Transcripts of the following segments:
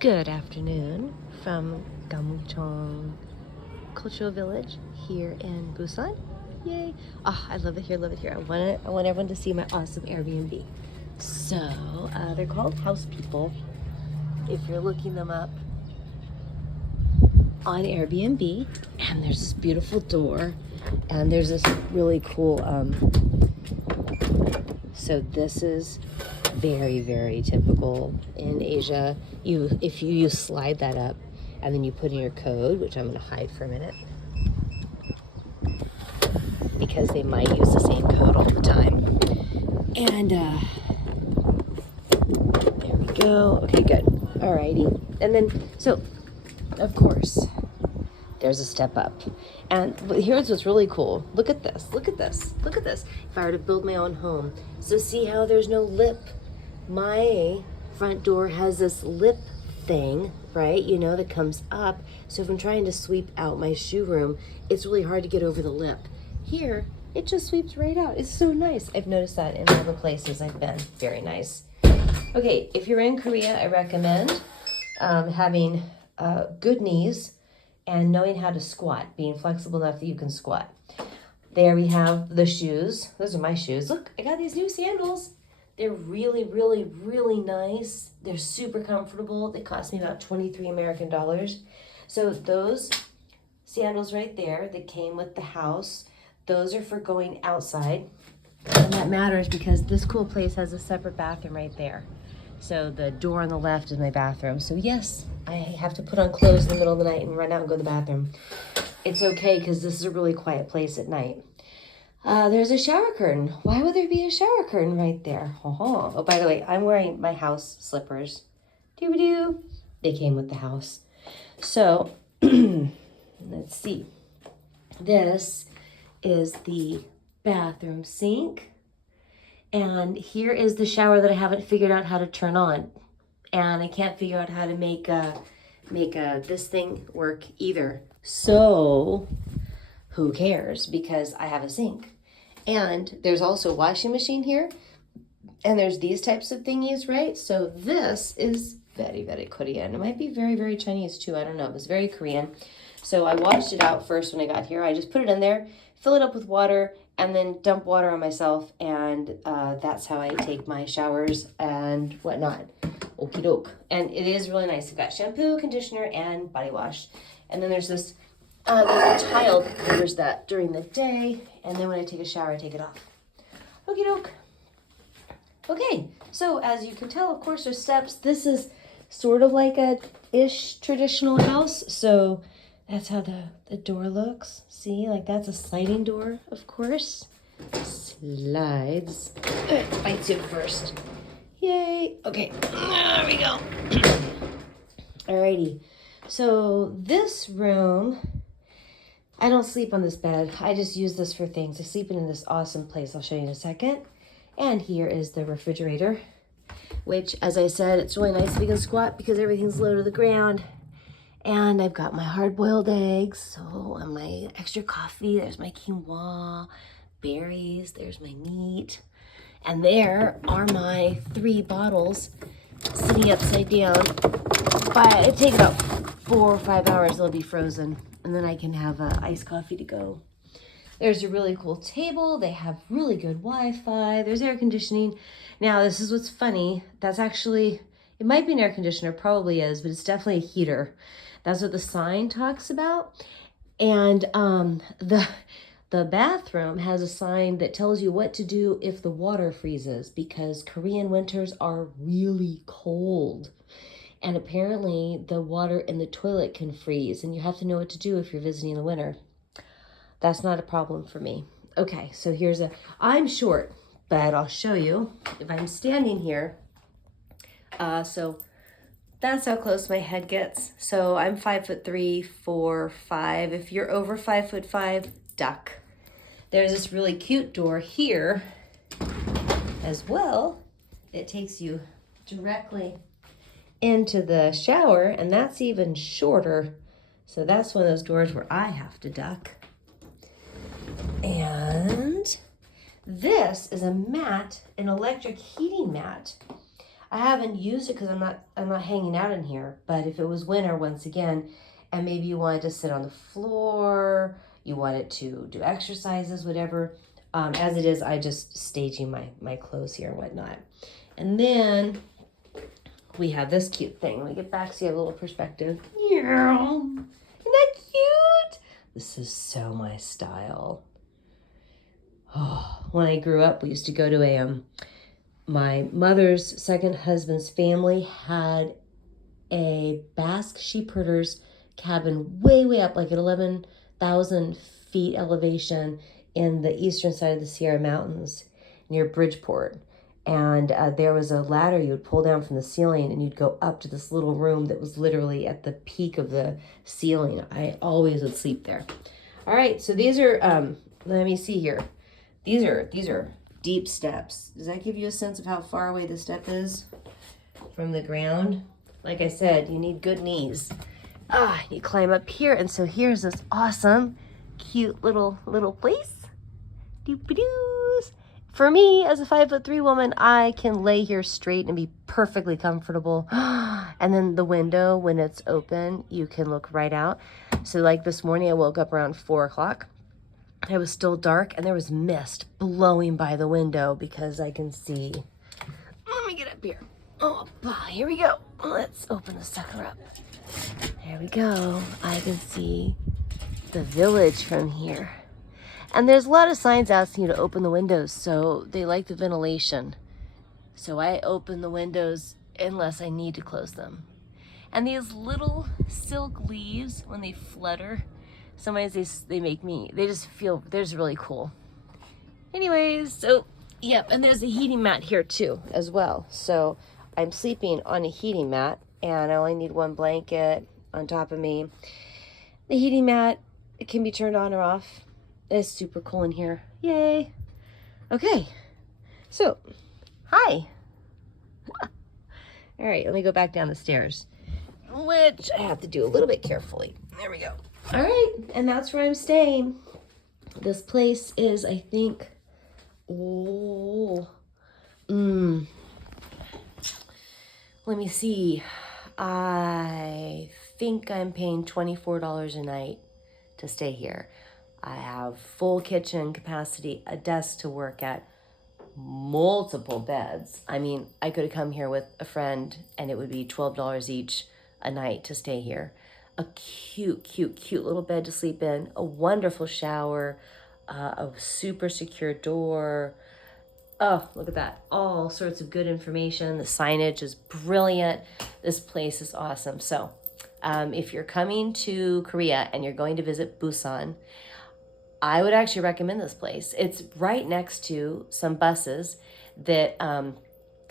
Good afternoon from Gamuchong Cultural Village here in Busan. Yay! Oh, I love it here, love it here. I want everyone to see my awesome Airbnb. So, they're called House People. If you're looking them up on Airbnb, and there's this beautiful door, and there's this really cool, so this is very, very typical in Asia. If you slide that up and then you put in your code, which I'm going to hide for a minute because they might use the same code all the time. And there we go. Okay, good. Alrighty. And then, so of course, there's a step up. And here's what's really cool. Look at this. Look at this. Look at this. If I were to build my own home. So see how there's no lip? My front door has this lip thing, right? You know, that comes up. So if I'm trying to sweep out my shoe room, it's really hard to get over the lip. Here, it just sweeps right out. It's so nice. I've noticed that in all the places I've been. Very nice. Okay, if you're in Korea, I recommend having good knees and knowing how to squat, being flexible enough that you can squat. There we have the shoes. Those are my shoes. Look, I got these new sandals. They're really, really, really nice. They're super comfortable. They cost me about 23 American dollars. So those sandals right there that came with the house, those are for going outside. And that matters because this cool place has a separate bathroom right there. So the door on the left is my bathroom. So yes, I have to put on clothes in the middle of the night and run out and go to the bathroom. It's okay because this is a really quiet place at night. There's a shower curtain. Why would there be a shower curtain right there? Oh, by the way, I'm wearing my house slippers. Doo-doo. They came with the house. So, let's see. This is the bathroom sink. And here is the shower that I haven't figured out how to turn on. And I can't figure out how to make this thing work either. So, who cares? Because I have a sink. And there's also a washing machine here. And there's these types of thingies, right? So this is very, very Korean. It might be very, very Chinese too. I don't know. It's very Korean. So I washed it out first when I got here. I just put it in there, fill it up with water, and then dump water on myself. And that's how I take my showers and whatnot. Okie doke. And it is really nice. I've got shampoo, conditioner, and body wash. And then there's this, there's a tile that covers that during the day. And then when I take a shower, I take it off. Okie doke. Okay, so as you can tell, of course, there's steps. This is sort of like a ish traditional house. So that's how the door looks. See, like that's a sliding door, of course. Slides. Bites you first. Yay. Okay, there we go. Alrighty. So this room, I don't sleep on this bed. I just use this for things. I sleep in this awesome place. I'll show you in a second. And here is the refrigerator, which, as I said, it's really nice if you can squat because everything's low to the ground. And I've got my hard-boiled eggs, so and my extra coffee. There's my quinoa, berries. There's my meat. And there are my 3 bottles sitting upside down. But it takes about 4 or 5 hours. They'll be frozen. And then I can have iced coffee to go. There's a really cool table. They have really good Wi-Fi. There's air conditioning. Now, this is what's funny. That's actually, it might be an air conditioner, probably is, but it's definitely a heater. That's what the sign talks about. And the bathroom has a sign that tells you what to do if the water freezes because Korean winters are really cold. And apparently the water in the toilet can freeze and you have to know what to do if you're visiting in the winter. That's not a problem for me. Okay, so I'm short, but I'll show you if I'm standing here. So that's how close my head gets. So I'm 5'3", 4, 5. If you're over 5'5", duck. There's this really cute door here as well that takes you directly into the shower, and that's even shorter. So that's one of those doors where I have to duck. And this is a mat, an electric heating mat. I haven't used it because I'm not hanging out in here. But if it was winter once again, and maybe you wanted to sit on the floor, you wanted to do exercises, whatever. As it is, I just staging my clothes here and whatnot. And then we have this cute thing. Let me get back so you have a little perspective. Yeah. Isn't that cute? This is so my style. Oh, when I grew up, we used to go to my mother's second husband's family had a Basque sheep herder's cabin way up, like at 11,000 feet elevation in the eastern side of the Sierra Mountains near Bridgeport. And there was a ladder you would pull down from the ceiling, and you'd go up to this little room that was literally at the peak of the ceiling. I always would sleep there. All right, so these are, let me see here. These are deep steps. Does that give you a sense of how far away the step is from the ground? Like I said, you need good knees. You climb up here, and so here's this awesome, cute little place. Doop-a-doos. For me, as a 5'3" woman, I can lay here straight and be perfectly comfortable. And then the window, when it's open, you can look right out. So like this morning, I woke up around 4 o'clock. It was still dark, and there was mist blowing by the window because I can see. Let me get up here. Oh, here we go. Let's open the sucker up. There we go. I can see the village from here. And there's a lot of signs asking you to open the windows, so they like the ventilation. So I open the windows unless I need to close them. And these little silk leaves, when they flutter, sometimes they just feel, they're just really cool. Anyways, so, yep, and there's a heating mat here too, as well. So I'm sleeping on a heating mat, and I only need one blanket on top of me. The heating mat, it can be turned on or off. It's super cool in here. Yay. Okay, so, hi. All right, let me go back down the stairs, which I have to do a little bit carefully. There we go. All right, and that's where I'm staying. This place is, I think, let me see. I think I'm paying $24 a night to stay here. I have full kitchen capacity, a desk to work at, multiple beds. I mean, I could have come here with a friend and it would be $12 each a night to stay here. A cute little bed to sleep in, a wonderful shower, a super secure door. Oh, look at that. All sorts of good information. The signage is brilliant. This place is awesome. So if you're coming to Korea and you're going to visit Busan, I would actually recommend this place. It's right next to some buses that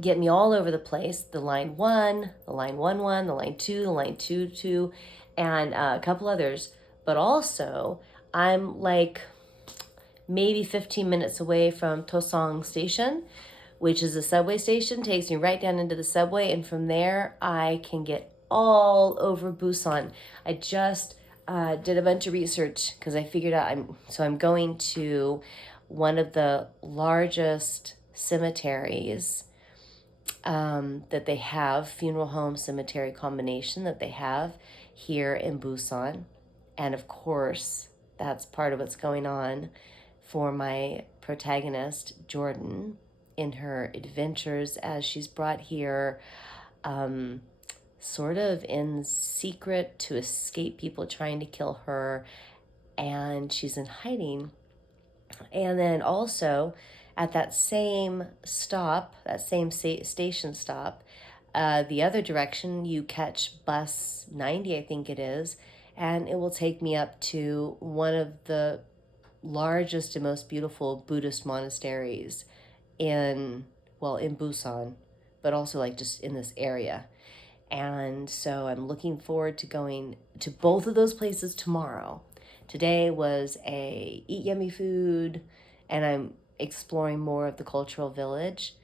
get me all over the place. The line 1, the line 11, the line 2, the line 22, and a couple others. But also, I'm like maybe 15 minutes away from Tosong Station, which is a subway station. Takes me right down into the subway, and from there, I can get all over Busan. I just did a bunch of research because I figured out I'm going to one of the largest cemeteries that they have, funeral home cemetery combination that they have here in Busan. And of course, that's part of what's going on for my protagonist, Jordan, in her adventures as she's brought here sort of in secret to escape people trying to kill her, and she's in hiding. And then also at that same stop, that same station stop, the other direction, you catch bus 90, I think it is, and it will take me up to one of the largest and most beautiful Buddhist monasteries in Busan, but also like just in this area. And so I'm looking forward to going to both of those places tomorrow. Today was a eat yummy food, and I'm exploring more of the cultural village.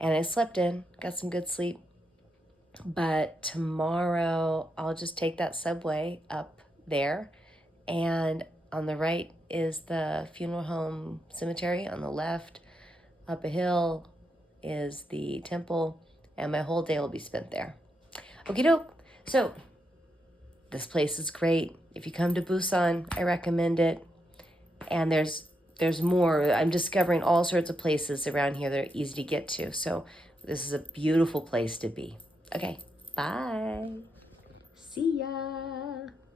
And I slept in, got some good sleep. But tomorrow I'll just take that subway up there, and on the right is the funeral home cemetery. On the left, up a hill, is the temple. and my whole day will be spent there. Okie doke. So this place is great. If you come to Busan, I recommend it. And there's more. I'm discovering all sorts of places around here that are easy to get to. So this is a beautiful place to be. Okay, bye. See ya.